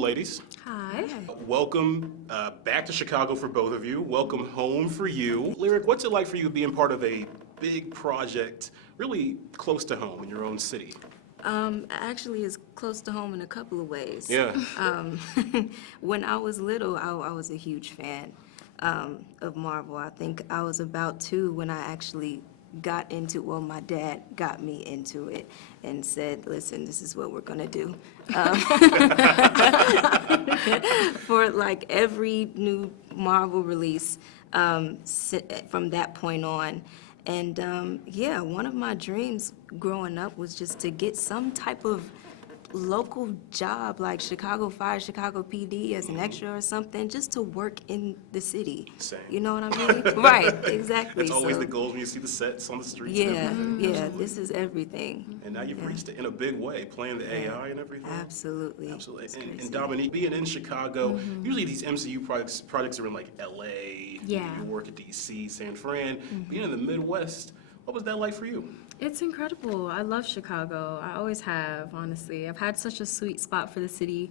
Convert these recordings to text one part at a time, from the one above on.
ladies. Hi. Welcome back to Chicago for both of you. Welcome home for you. Lyric, what's it like for you being part of a big project really close to home in your own city? Actually, it's close to home in a couple of ways. Yeah. When I was little, I was a huge fan of Marvel. I think I was about 2 when I actually got into, well, my dad got me into it and said, listen, this is what we're gonna do. For like every new Marvel release from that point on. And yeah, one of my dreams growing up was just to get some type of local job like Chicago Fire, Chicago PD as an extra or something, just to work in the city. Same. You know what I mean? Right, exactly. It's always the goal when you see the sets on the streets Yeah, and everything. yeah, Absolutely. this is everything. And now you've reached it in a big way, playing the AI and everything. Absolutely. Absolutely. It's And crazy. Dominique, being in Chicago, usually these MCU projects are in like LA, Yeah. New York, DC, San Fran. Being in the Midwest, what was that like for you? It's incredible. I love Chicago. I always have, honestly. I've had such a sweet spot for the city,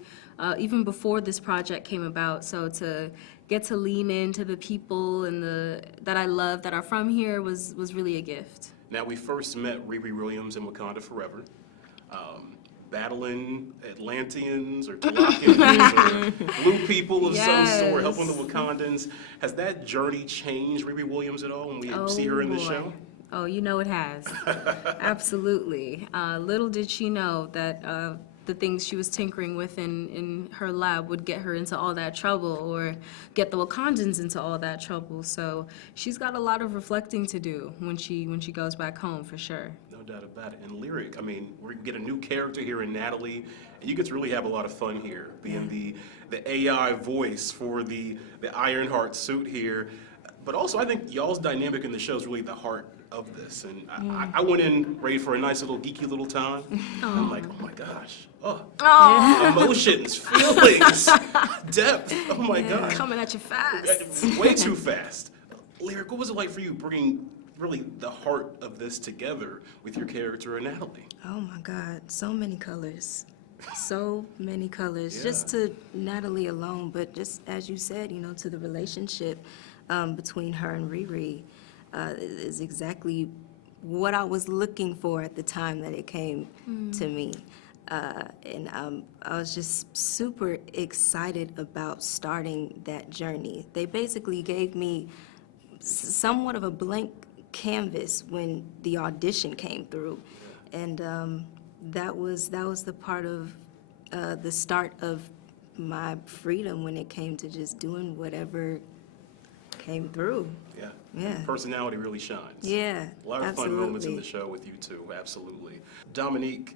even before this project came about. So to get to lean into the people and that I love that are from here was really a gift. Now, we first met Riri Williams in Wakanda Forever, battling Atlanteans or Talakians or blue people of some sort, helping the Wakandans. Has that journey changed Riri Williams at all when we see her in the show? Oh, you know it has. Absolutely. Little did she know that the things she was tinkering with in her lab would get her into all that trouble or get the Wakandans into all that trouble. So she's got a lot of reflecting to do when she goes back home, for sure. No doubt about it. And Lyric, I mean, we get a new character here in Natalie, and you get to really have a lot of fun here, being the AI voice for the Ironheart suit here. But also, I think y'all's dynamic in the show is really the heart of this. And I went in ready for a nice little geeky little time. I'm like, oh my gosh. Emotions, feelings, depth. Oh my God. Coming at you fast. Way too fast. Lyric, what was it like for you bringing really the heart of this together with your character in Natalie? Oh my God, so many colors. So many colors. Yeah. Just to Natalie alone, but just as you said, you know, to the relationship between her and Riri is exactly what I was looking for at the time that it came to me. And I was just super excited about starting that journey. They basically gave me somewhat of a blank canvas when the audition came through. And that was the part of the start of my freedom when it came to just doing whatever came through. Yeah. Yeah. Personality really shines. Yeah, A lot of absolutely. fun moments in the show with you two, absolutely. Dominique,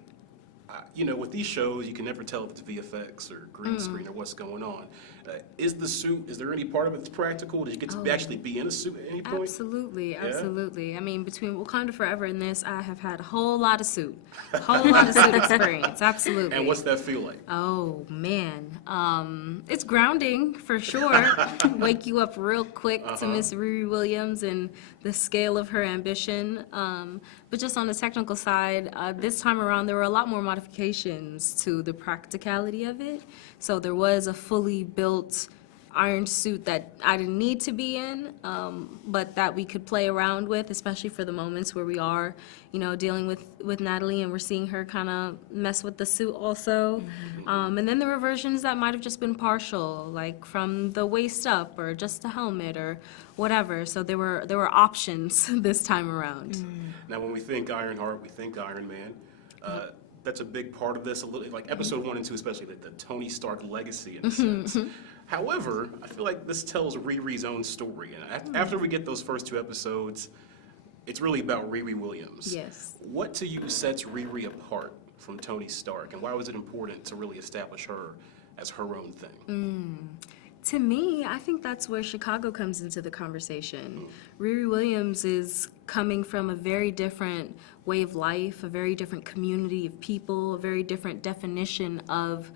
you know, with these shows, you can never tell if it's VFX or green screen or what's going on. Is the suit, is there any part of it that's practical? Did you get to actually be in a suit at any point? Absolutely, absolutely. I mean, between Wakanda Forever and this, I have had a whole lot of suit experience, absolutely. And what's that feel like? Oh, man. It's grounding, for sure. Wake you up real quick to Miss Riri Williams and the scale of her ambition. But just on the technical side, this time around, there were a lot more modifications to the practicality of it. So there was a fully built iron suit that I didn't need to be in, but that we could play around with, especially for the moments where we are, you know, dealing with Natalie and we're seeing her kind of mess with the suit also. And then there were versions that might have just been partial, like from the waist up or just a helmet or whatever. So there were options this time around. Now, when we think Ironheart, we think Iron Man. That's a big part of this, a little, like episode 1 and 2, especially the Tony Stark legacy in a sense. However, I feel like this tells Riri's own story. And after we get those first 2 episodes, it's really about Riri Williams. Yes. What to you sets Riri apart from Tony Stark, and why was it important to really establish her as her own thing? To me, I think that's where Chicago comes into the conversation. Riri Williams is coming from a very different way of life, a very different community of people, a very different definition of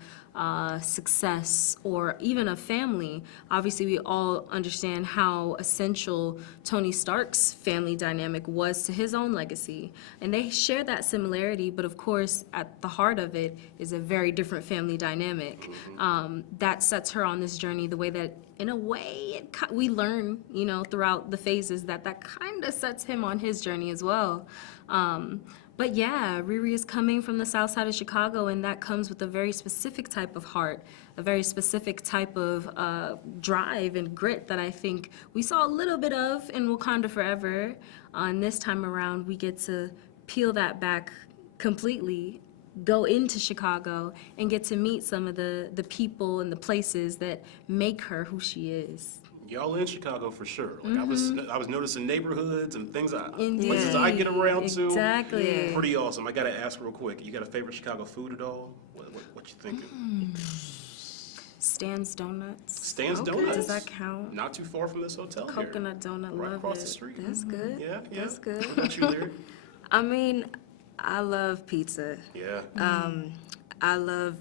success, or even a family. Obviously, we all understand how essential Tony Stark's family dynamic was to his own legacy. And they share that similarity, but of course, at the heart of it is a very different family dynamic. That sets her on this journey the way that, in a way, we learn, throughout the phases that kind of sets him on his journey as well. But yeah, Riri is coming from the south side of Chicago, and that comes with a very specific type of heart, a very specific type of drive and grit that I think we saw a little bit of in Wakanda Forever. And this time around, we get to peel that back completely, go into Chicago, and get to meet some of the people and the places that make her who she is. Y'all in Chicago for sure. Like I was noticing neighborhoods and things, Indeed. places I get around to. Exactly. Pretty awesome. I gotta ask real quick. You got a favorite Chicago food at all? What you thinking? Stan's Donuts. Stan's Okay. Donuts. Does that count? Not too far from this hotel here. Coconut donut, Right love across it. the street. That's good. Yeah, yeah. That's good. What about you, Lyric? I mean, I love pizza. Yeah. I love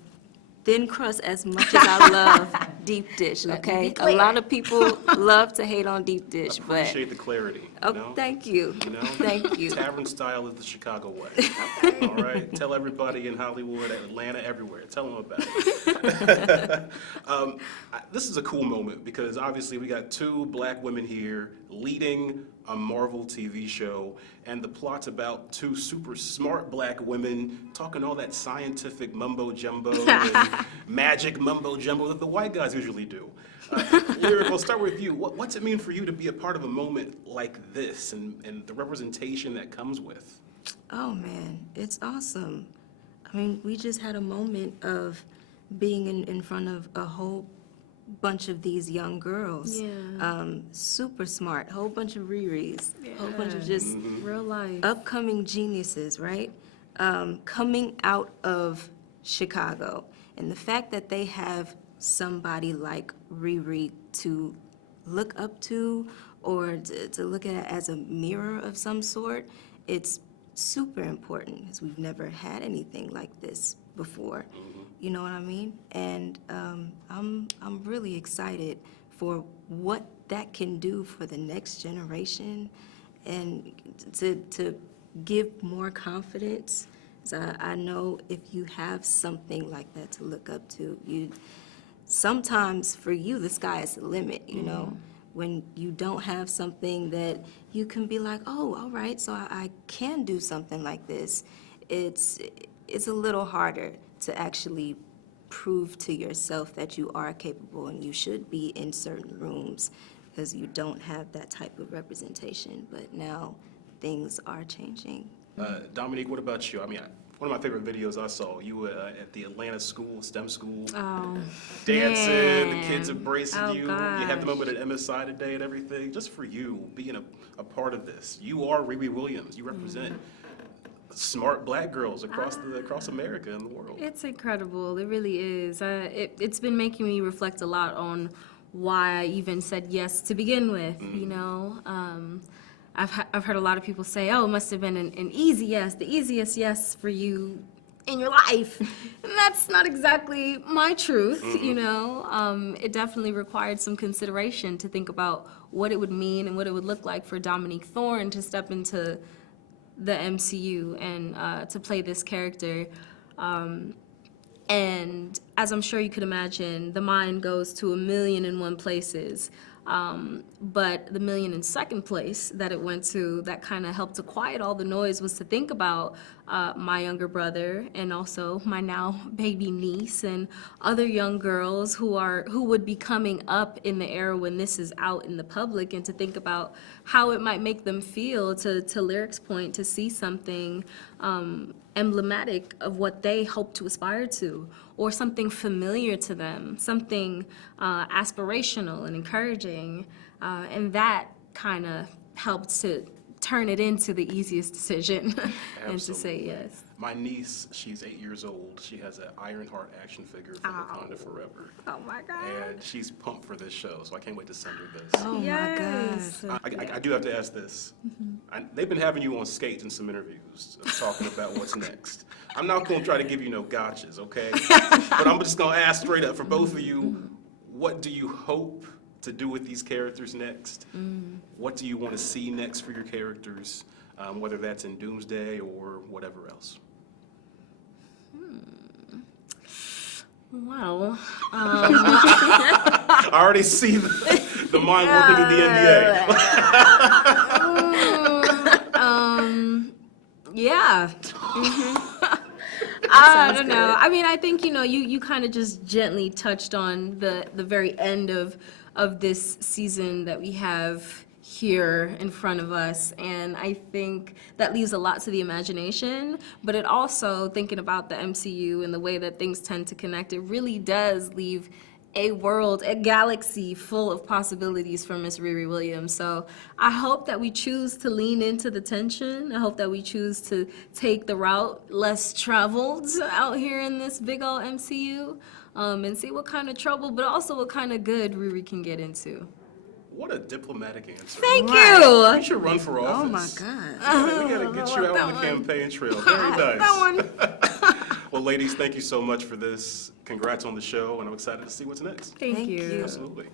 thin crust as much as I love deep dish, okay? A lot of people love to hate on deep dish, but... Appreciate the clarity. Oh, You know? Thank you. You know? Thank you. Tavern style is the Chicago way. All right. Tell everybody in Hollywood, Atlanta, everywhere. Tell them about it. This is a cool moment because obviously we got two black women here leading a Marvel TV show, and the plot's about two super smart black women talking all that scientific mumbo jumbo and magic mumbo jumbo that the white guys usually do. Lyric, we'll start with you. What's it mean for you to be a part of a moment like this and the representation that comes with? Oh, man, it's awesome. I mean, we just had a moment of being in front of a whole bunch of these young girls. Yeah. Super smart, whole bunch of Riris, whole bunch of just Real life. upcoming geniuses, right? Coming out of Chicago. And the fact that they have somebody like Riri to look up to or to look at as a mirror of some sort, it's super important because we've never had anything like this before. You know what I mean? And I'm really excited for what that can do for the next generation and to give more confidence. So I know if you have something like that to look up to, sometimes for you the sky is the limit, you know? When you don't have something that you can be like, oh, all right, so I can do something like this. It's a little harder to actually prove to yourself that you are capable and you should be in certain rooms because you don't have that type of representation. But now things are changing. Dominique, what about you? I mean, one of my favorite videos I saw, you were at the Atlanta school, STEM school, Oh, dancing, man. the kids embracing Oh, you. You had the gosh. moment at MSI today and everything. Just for you, being a part of this. You are Riri Williams. You represent smart black girls across America and the world. It's incredible. It really is. It's been making me reflect a lot on why I even said yes to begin with, you know? I've heard a lot of people say, oh, it must have been an easy yes, the easiest yes for you in your life. And that's not exactly my truth, you know? It definitely required some consideration to think about what it would mean and what it would look like for Dominique Thorne to step into the MCU and to play this character. And as I'm sure you could imagine, the mind goes to 1,000,001 places. But the 1,000,002nd place that it went to that kind of helped to quiet all the noise was to think about my younger brother and also my now baby niece and other young girls who would be coming up in the era when this is out in the public, and to think about how it might make them feel, to Lyric's point, to see something emblematic of what they hope to aspire to, or something familiar to them, something aspirational and encouraging, and that kind of helped to turn it into the easiest decision and to say yes. My niece, she's 8 years old. She has an Ironheart action figure from Wakanda Forever. Oh my God. And she's pumped for this show, so I can't wait to send her this. Oh, Yes. my God. I do have to ask this. They've been having you on skates in some interviews, talking about what's next. I'm not going to try to give you no gotchas, okay? But I'm just going to ask straight up for both of you, what do you hope to do with these characters next? What do you want to see next for your characters, whether that's in Doomsday or whatever else? Well, I already see the mind working through the NDA. yeah. I don't know. I mean, I think, you kind of just gently touched on the very end of this season that we have here in front of us, and I think that leaves a lot to the imagination, but it also, thinking about the MCU and the way that things tend to connect, it really does leave a world, a galaxy full of possibilities for Miss Riri Williams. So I hope that we choose to lean into the tension. I hope that we choose to take the route less traveled out here in this big old MCU, and see what kind of trouble, but also what kind of good Riri can get into. What a diplomatic answer. Thank Right. You you. should run for Oh, my office. God. We gotta get you out on the campaign trail. Very nice. That one. Well, ladies, thank you so much for this. Congrats on the show, and I'm excited to see what's next. Thank Thank you. you. Absolutely.